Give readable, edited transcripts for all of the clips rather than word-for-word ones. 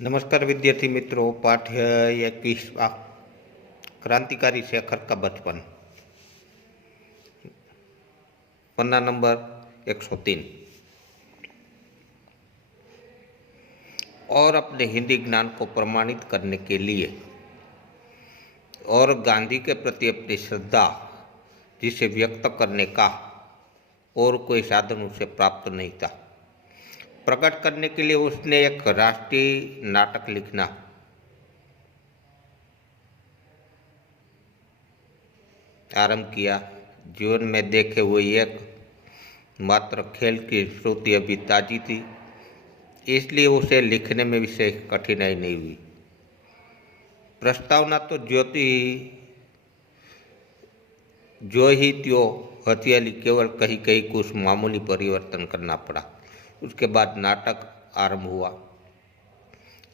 नमस्कार विद्यार्थी मित्रों। पाठ्य 21वां क्रांतिकारी शेखर का बचपन, पन्ना नंबर 103। और अपने हिंदी ज्ञान को प्रमाणित करने के लिए और गांधी के प्रति अपनी श्रद्धा जिसे व्यक्त करने का और कोई साधन उसे प्राप्त नहीं था, प्रकट करने के लिए उसने एक राष्ट्रीय नाटक लिखना आरंभ किया। जीवन में देखे हुए एक मात्र खेल की श्रुति अभी ताजी थी, इसलिए उसे लिखने में विशेष कठिनाई नहीं हुई। प्रस्तावना तो जो ही त्यो हथियाली, केवल कहीं कहीं कुछ मामूली परिवर्तन करना पड़ा। उसके बाद नाटक आरंभ हुआ।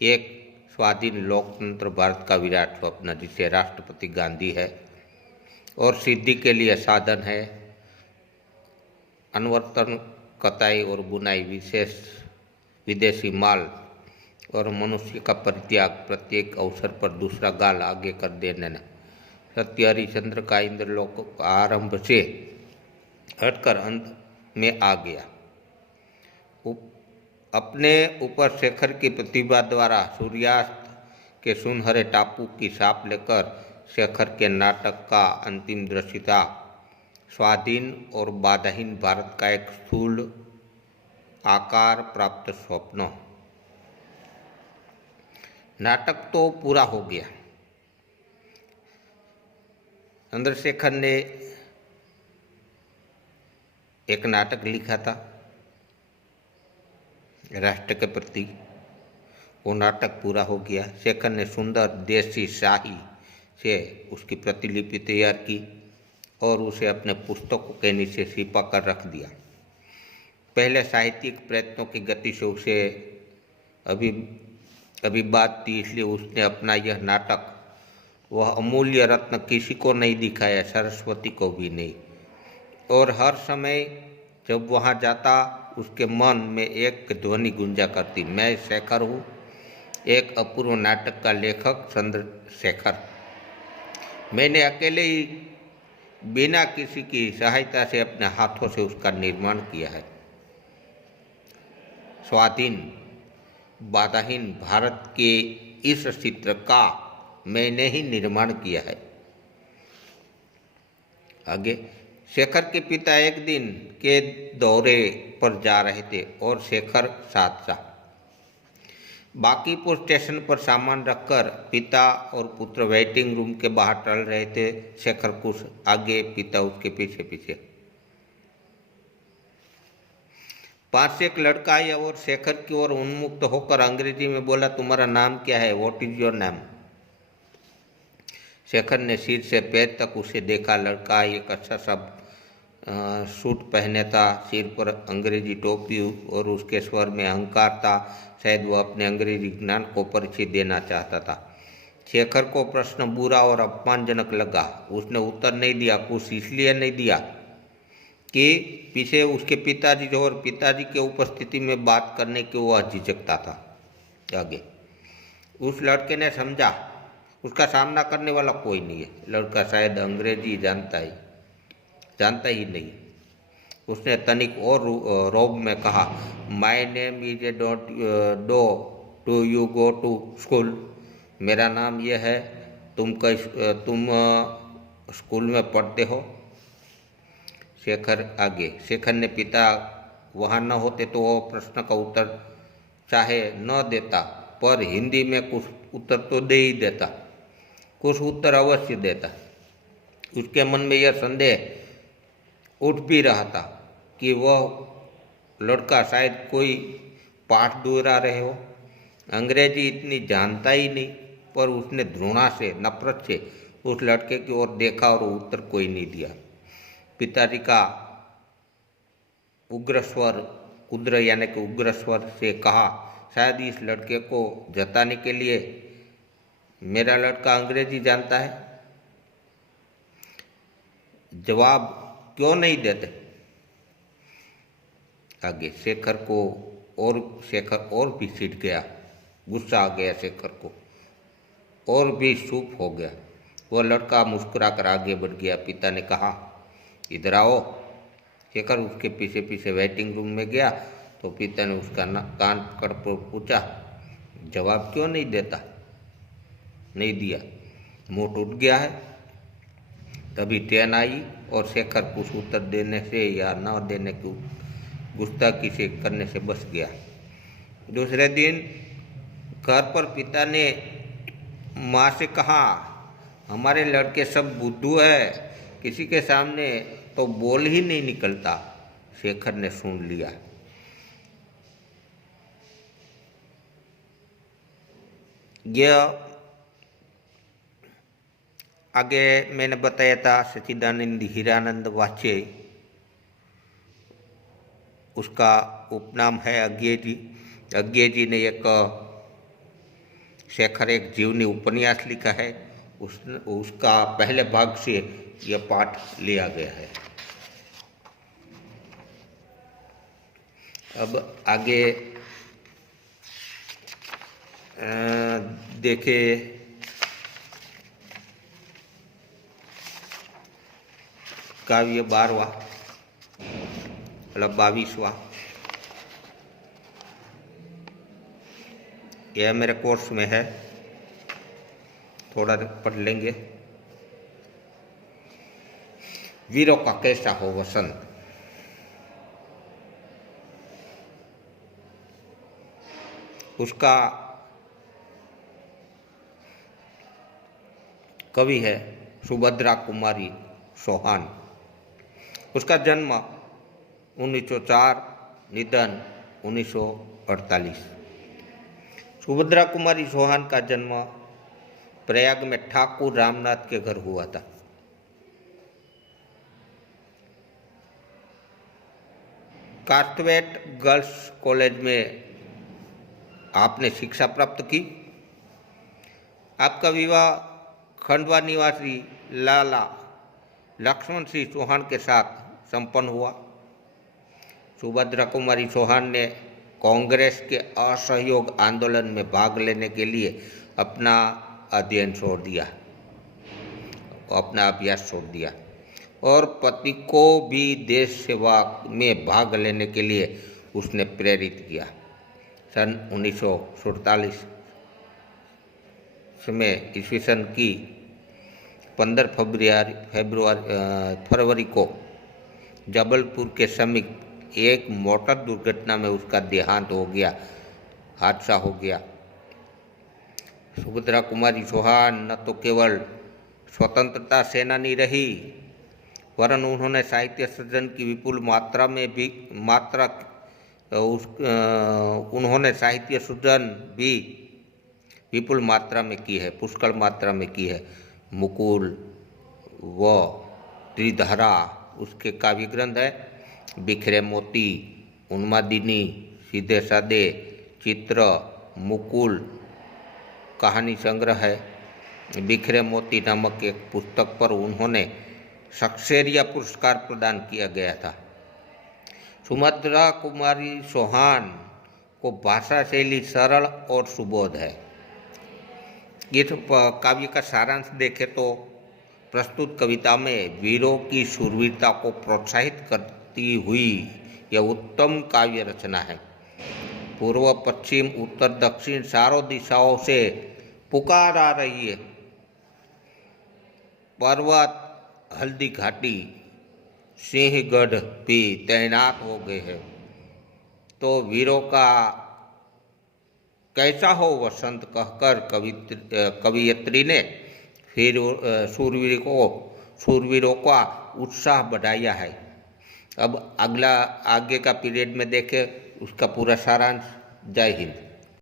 एक स्वाधीन लोकतंत्र भारत का विराट स्वप्न, जिसे राष्ट्रपति गांधी है और सिद्धि के लिए साधन है अनुवर्तन, कताई और बुनाई, विशेष विदेशी माल और मनुष्य का परित्याग, प्रत्येक अवसर पर दूसरा गाल आगे कर देने। सत्य हरिश्चंद्र का इंद्रलोक आरंभ से हटकर अंत में आ गया। अपने ऊपर शेखर की प्रतिभा द्वारा सूर्यास्त के सुनहरे टापू की छाप लेकर शेखर के नाटक का अंतिम दृश्य था स्वाधीन और बाधाहीन भारत का एक स्थूल आकार प्राप्त स्वप्न। नाटक तो पूरा हो गया। चंद्रशेखर ने एक नाटक लिखा था राष्ट्र के प्रति, वो नाटक पूरा हो गया। शेखर ने सुंदर देसी शाही से उसकी प्रतिलिपि तैयार की और उसे अपने पुस्तकों के नीचे छिपा कर रख दिया। पहले साहित्यिक प्रयत्नों की गति से उसे अभी बात थी, इसलिए उसने अपना यह नाटक, वह अमूल्य रत्न, किसी को नहीं दिखाया, सरस्वती को भी नहीं। और हर समय जब वहाँ जाता उसके मन में एक ध्वनि गुंजा करती, मैं शेखर हूँ, एक अपूर्व नाटक का लेखक चंद्रशेखर। मैंने अकेले ही बिना किसी की सहायता से अपने हाथों से उसका निर्माण किया है। स्वाधीन बाधाहीन भारत के इस चित्र का मैंने ही निर्माण किया है। आगे, शेखर के पिता एक दिन के दौरे पर जा रहे थे और शेखर साथ था। बाकीपुर स्टेशन पर सामान रखकर पिता और पुत्र वेटिंग रूम के बाहर टहल रहे थे। शेखर कुछ आगे, पिता उसके पीछे पीछे। पास से एक लड़का आया और शेखर की ओर उन्मुक्त होकर अंग्रेजी में बोला, तुम्हारा नाम क्या है? What is your name? Shekhar ने सिर से पैर तक उसे देखा। लड़का एक अच्छा सा सूट पहने था, सिर पर अंग्रेजी टोपी और उसके स्वर में अहंकार था। शायद वह अपने अंग्रेजी ज्ञान को परिचय देना चाहता था। शेखर को प्रश्न बुरा और अपमानजनक लगा। उसने उत्तर नहीं दिया। कुछ इसलिए नहीं दिया कि पीछे उसके पिताजी और पिताजी के उपस्थिति में बात करने की वह झिझकता था। आगे, उस लड़के ने समझा उसका सामना करने वाला कोई नहीं है। लड़का शायद अंग्रेजी जानता ही नहीं। उसने तनिक और रोब में कहा, my name is a do you go to school? मेरा नाम यह है, तुम स्कूल में पढ़ते हो? शेखर ने पिता वहाँ न होते तो वो प्रश्न का उत्तर चाहे न देता, पर हिंदी में कुछ उत्तर तो दे ही देता, कुछ उत्तर अवश्य देता। उसके मन में यह संदेह उठ भी रहा था कि वह लड़का शायद कोई पाठ दोहरा रहे हो। अंग्रेजी इतनी जानता ही नहीं, पर उसने घृणा से, नफरत से उस लड़के की ओर देखा और उत्तर कोई नहीं दिया। पिताजी का उग्र स्वर से कहा, शायद इस लड़के को जताने के लिए मेरा लड़का अंग्रेजी जानता है। जवाब क्यों नहीं देते? आगे, शेखर और भी चिढ़ गया। गुस्सा आ गया शेखर को और भी चुप हो गया। वह लड़का मुस्कुराकर आगे बढ़ गया। पिता ने कहा, इधर आओ। शेखर उसके पीछे पीछे वेटिंग रूम में गया तो पिता ने उसका कान पकड़ कर पूछा, जवाब क्यों नहीं देता? नहीं दिया, मुंह टूट गया है। तभी ट्रेन आई और शेखर कुछ उत्तर देने से या न देने की गुस्ताखी से करने से बच गया। दूसरे दिन घर पर पिता ने माँ से कहा, हमारे लड़के सब बुद्धू है, किसी के सामने तो बोल ही नहीं निकलता। शेखर ने सुन लिया। यह आगे मैंने बताया था सच्चिदानंद हीरानंद वाचे, उसका उपनाम है अज्ञे जी। अज्ञे जी ने एक शेखर एक जीवनी उपन्यास लिखा है, उसका पहले भाग से यह पाठ लिया गया है। अब आगे देखे काव्य 12वां मतलब 22वां। यह मेरे कोर्स में है, थोड़ा पढ़ लेंगे। वीरों का कैसा हो वसंत। उसका कवि है सुभद्रा कुमारी चौहान। उसका जन्म 1904, निधन 1948। सुभद्रा कुमारी चौहान का जन्म प्रयाग में ठाकुर रामनाथ के घर हुआ था। कास्टवेट गर्ल्स कॉलेज में आपने शिक्षा प्राप्त की। आपका विवाह खंडवा निवासी लाला लक्ष्मण सिंह चौहान के साथ संपन्न हुआ। सुभद्रा कुमारी चौहान ने कांग्रेस के असहयोग आंदोलन में भाग लेने के लिए अपना अध्ययन छोड़ दिया, अपना अभ्यास छोड़ दिया और पति को भी देश सेवा में भाग लेने के लिए उसने प्रेरित किया। सन 1947 में ईस्वी सन की 15 फरवरी को जबलपुर के समीप एक मोटर दुर्घटना में उसका देहांत हो गया, हादसा हो गया। सुभद्रा कुमारी चौहान न तो केवल स्वतंत्रता सेनानी रही, वरन उन्होंने साहित्य सृजन की विपुल मात्रा में भी उन्होंने साहित्य सृजन भी विपुल मात्रा में की है, पुष्कल मात्रा में की है। मुकुल व त्रिधारा उसके काव्य ग्रंथ है। बिखरे मोती, उन्मादिनी, सीधे सादे, चित्र, मुकुल कहानी संग्रह है। बिखरे मोती नामक एक पुस्तक पर उन्होंने शक्सेरिया पुरस्कार प्रदान किया गया था। सुभद्रा कुमारी चौहान को भाषा शैली सरल और सुबोध है। इस काव्य का सारांश देखें तो प्रस्तुत कविता में वीरों की शूरवीरता को प्रोत्साहित करती हुई यह उत्तम काव्य रचना है। पूर्व पश्चिम उत्तर दक्षिण चारों दिशाओं से पुकार आ रही है। पर्वत, हल्दी घाटी, सिंहगढ़ भी तैनात हो गए हैं। तो वीरों का कैसा हो वसंत कहकर कवियत्री ने फिर शूरवीरों का उत्साह बढ़ाया है। अब आगे का पीरियड में देखें उसका पूरा सारांश। जय हिंद।